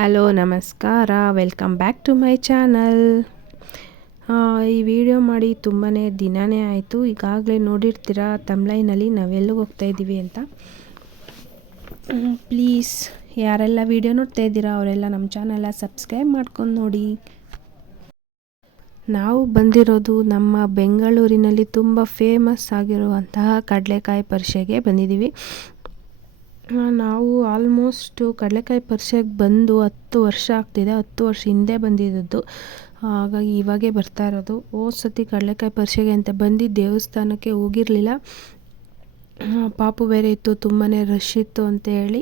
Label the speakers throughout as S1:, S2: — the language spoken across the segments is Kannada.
S1: ಹಲೋ, ನಮಸ್ಕಾರ. Welcome back to my channel ಈ ವಿಡಿಯೋ ಮಾಡಿ ತುಂಬಾ ದಿನವೇ ಆಯಿತು. ಈಗಾಗಲೇ ನೋಡಿರ್ತೀರ ತಮ್ಲೈನಲ್ಲಿ ನಾವೆಲ್ಲಿಗೆ ಹೋಗ್ತಾ ಇದ್ದೀವಿ ಅಂತ. ಪ್ಲೀಸ್ ಯಾರೆಲ್ಲ ವಿಡಿಯೋ ನೋಡ್ತಾ ಇದ್ದೀರಾ, ಅವರೆಲ್ಲ ನಮ್ಮ ಚಾನೆಲ ಸಬ್ಸ್ಕ್ರೈಬ್ ಮಾಡ್ಕೊಂಡು ನೋಡಿ. ನಾವು ಬಂದಿರೋದು ನಮ್ಮ ಬೆಂಗಳೂರಿನಲ್ಲಿ ತುಂಬ ಫೇಮಸ್ ಆಗಿರುವಂತಹ ಕಡಲೆಕಾಯಿ ಪರಿಷೆಗೆ ಬಂದಿದ್ದೀವಿ. ನಾವು ಆಲ್ಮೋಸ್ಟು ಕಡಲೆಕಾಯಿ ಪರಿಷೆಗೆ ಬಂದು ಹತ್ತು ವರ್ಷ ಆಗ್ತಿದೆ, ಹತ್ತು ವರ್ಷ ಹಿಂದೆ ಬಂದಿದ್ದದ್ದು ಹಾಗಾಗಿ ಇವಾಗೇ ಬರ್ತಾ ಇರೋದು. ಹೋದ ಸತಿ ಕಡಲೆಕಾಯಿ ಪರಿಷೆಗೆ ಅಂತ ಬಂದು ದೇವಸ್ಥಾನಕ್ಕೆ ಹೋಗಿರಲಿಲ್ಲ. ಪಾಪು ಬೇರೆ ಇತ್ತು ತುಂಬಾ ರಶ್ ಇತ್ತು ಅಂತ ಹೇಳಿ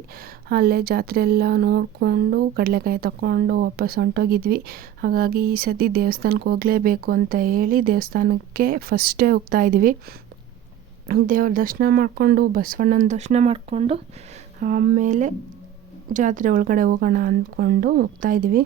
S1: ಅಲ್ಲೇ ಜಾತ್ರೆ ಎಲ್ಲ ನೋಡಿಕೊಂಡು ಕಡಲೆಕಾಯಿ ತಗೊಂಡು ವಾಪಸ್ ಹೊಂಟೋಗಿದ್ವಿ. ಹಾಗಾಗಿ ಈ ಸತಿ ದೇವಸ್ಥಾನಕ್ಕೆ ಹೋಗಲೇಬೇಕು ಅಂತ ಹೇಳಿ ದೇವಸ್ಥಾನಕ್ಕೆ ಫಸ್ಟೇ ಹೋಗ್ತಾ ಇದ್ವಿ. ದೇವ್ರ ದರ್ಶನ ಮಾಡಿಕೊಂಡು ಬಸವಣ್ಣನ ದರ್ಶನ ಮಾಡಿಕೊಂಡು ಆಮೇಲೆ ಜಾತ್ರೆ ಒಳಗಡೆ ಹೋಗೋಣ ಅಂದ್ಕೊಂಡು ಹೋಗ್ತಾ ಇದ್ವಿ.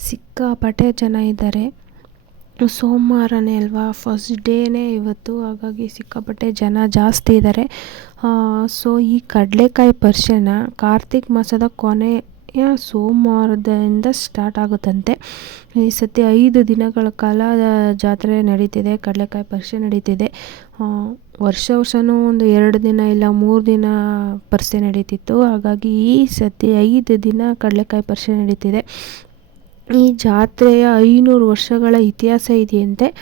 S1: ಸಿಕ್ಕಾಪಟ್ಟೆ ಜನ ಇದ್ದಾರೆ. ಸೋಮವಾರನೇ ಅಲ್ವಾ? ಫಸ್ಟ್ ಡೇನೇ ಇವತ್ತು. ಹಾಗಾಗಿ ಸಿಕ್ಕಾಪಟ್ಟೆ ಜನ ಜಾಸ್ತಿ ಇದ್ದಾರೆ. ಸೊ ಈ ಕಡಲೆಕಾಯಿ ಪರಿಷೆನ ಕಾರ್ತಿಕ್ ಮಾಸದ ಕೊನೆಯ ಸೋಮವಾರದಿಂದ ಸ್ಟಾರ್ಟ್ ಆಗುತ್ತಂತೆ. ಈ ಸತಿ ಐದು ದಿನಗಳ ಕಾಲ ಜಾತ್ರೆ ನಡೀತಿದೆ, ಕಡಲೆಕಾಯಿ ಪರಿಷೆ ನಡೀತಿದೆ. ವರ್ಷ ವರ್ಷವೂ ಒಂದು ಎರಡು ದಿನ ಇಲ್ಲ, ಮೂರು ದಿನ ಪರಿಷೆ ನಡೀತಿತ್ತು. ಹಾಗಾಗಿ ಈ ಸತಿ ಐದು ದಿನ ಕಡಲೆಕಾಯಿ ಪರಿಷೆ ನಡೀತಿದೆ. ಈ ಜಾತ್ರೆಯ ಐನೂರು ವರ್ಷಗಳ ಇತಿಹಾಸ ಇದೆಯಂತೆ.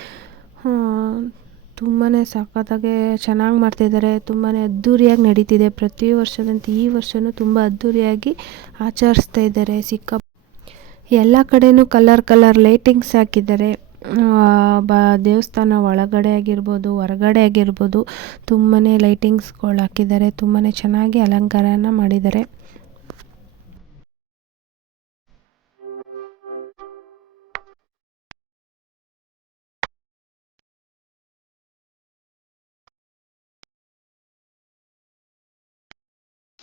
S1: ತುಂಬಾ ಸಖತ್ತಾಗೆ ಚೆನ್ನಾಗಿ ಮಾಡ್ತಿದ್ದಾರೆ ತುಂಬಾ ಅದ್ಧೂರಿಯಾಗಿ ನಡೀತಿದೆ. ಪ್ರತಿ ವರ್ಷದಂತೆ ಈ ವರ್ಷವೂ ತುಂಬ ಅದ್ಧೂರಿಯಾಗಿ ಆಚರಿಸ್ತಾ ಇದ್ದಾರೆ ಸಿಕ್ಕ ಎಲ್ಲ ಕಡೆಯೂ ಕಲರ್ ಕಲರ್ ಲೈಟಿಂಗ್ಸ್ ಹಾಕಿದ್ದಾರೆ. ಬ, ದೇವಸ್ಥಾನ ಒಳಗಡೆ ಆಗಿರ್ಬೋದು, ಹೊರಗಡೆ ಆಗಿರ್ಬೋದು ತುಂಬಾ ಲೈಟಿಂಗ್ಸ್ಗಳು ಹಾಕಿದ್ದಾರೆ ತುಂಬಾ ಚೆನ್ನಾಗಿ ಅಲಂಕಾರನ ಮಾಡಿದ್ದಾರೆ.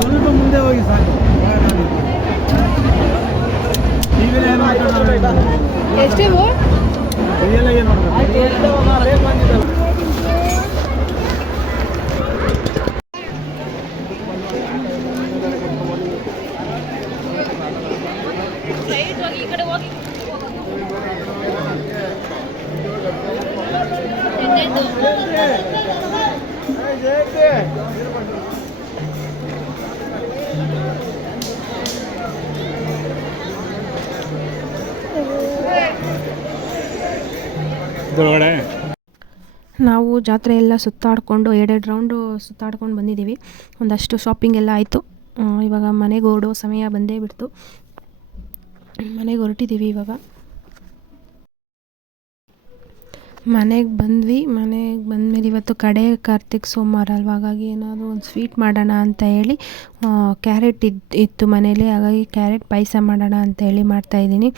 S2: ಸ್ವಲ್ಪ ಮುಂದೆ ಹೋಗಿ ಸಾಕು ಎಷ್ಟಿವು ಈ ಕಡೆ ಹೋಗಿ ಜಯಂತಿ ಇದ್ರೊಳಗಡೆ?
S1: ನಾವು ಜಾತ್ರೆ ಎಲ್ಲ ಸುತ್ತಾಡಿಕೊಂಡು, ಎರಡೆರಡು ರೌಂಡು ಸುತ್ತಾಡ್ಕೊಂಡು ಬಂದಿದ್ದೀವಿ. ಒಂದಷ್ಟು ಶಾಪಿಂಗ್ ಎಲ್ಲ ಆಯಿತು. ಇವಾಗ ಮನೆಗೆ ಓಡೋ ಸಮಯ ಬಂದೇ ಬಿಡ್ತು. ಮನೆಗೆ ಹೊರಟಿದ್ದೀವಿ ಇವಾಗ. ಮನೆಗೆ ಬಂದ್ವಿ. ಮನೆಗೆ ಬಂದಮೇಲೆ ಇವತ್ತು ಕಡೆ ಕಾರ್ತಿಕ್ ಸೋಮವಾರ ಅಲ್ವಾ? ಹಾಗಾಗಿ ಏನಾದರೂ ಒಂದು ಸ್ವೀಟ್ ಮಾಡೋಣ ಅಂತ ಹೇಳಿ ಕ್ಯಾರೆಟ್ ಇದ್ದು ಇತ್ತು ಮನೇಲಿ. ಹಾಗಾಗಿ ಕ್ಯಾರೆಟ್ ಪಾಯಸ ಮಾಡೋಣ ಅಂತ ಹೇಳಿ ಮಾಡ್ತಾಯಿದ್ದೀನಿ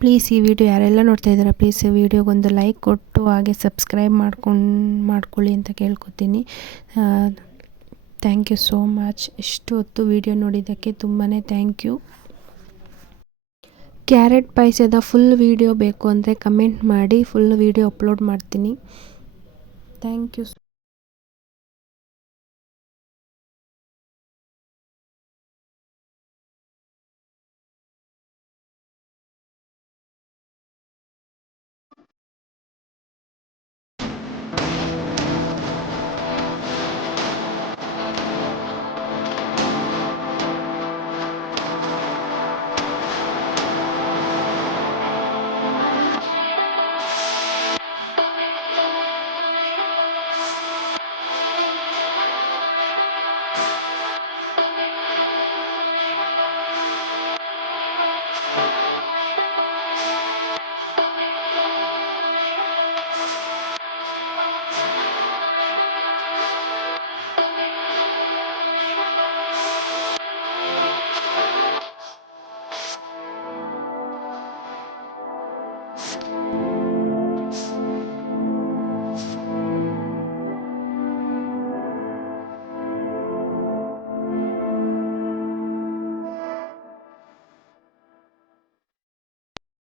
S1: ಪ್ಲೀಸ್ ಈ ವಿಡಿಯೋ ಯಾರೆಲ್ಲ ನೋಡ್ತಾ ಇದ್ದೀರಾ ಪ್ಲೀಸ್ ಈ ವಿಡಿಯೋಗೊಂದು ಲೈಕ್ ಕೊಟ್ಟು, ಹಾಗೆ ಸಬ್ಸ್ಕ್ರೈಬ್ ಮಾಡ್ಕೊಂಡು, ಮಾಡ್ಕೊಳ್ಳಿ ಅಂತ ಕೇಳ್ಕೊತೀನಿ. ಥ್ಯಾಂಕ್ ಯು ಸೋ ಮಚ್ ಇಷ್ಟು ಹೊತ್ತು ವಿಡಿಯೋ ನೋಡಿದ್ದಕ್ಕೆ ತುಂಬಾ ಥ್ಯಾಂಕ್ ಯು ಕ್ಯಾರೆಟ್ ಪಾಯಸದ ಫುಲ್ ವಿಡಿಯೋ ಬೇಕು ಅಂದರೆ ಕಮೆಂಟ್ ಮಾಡಿ ಫುಲ್ ವಿಡಿಯೋ ಅಪ್ಲೋಡ್ ಮಾಡ್ತೀನಿ. Thank you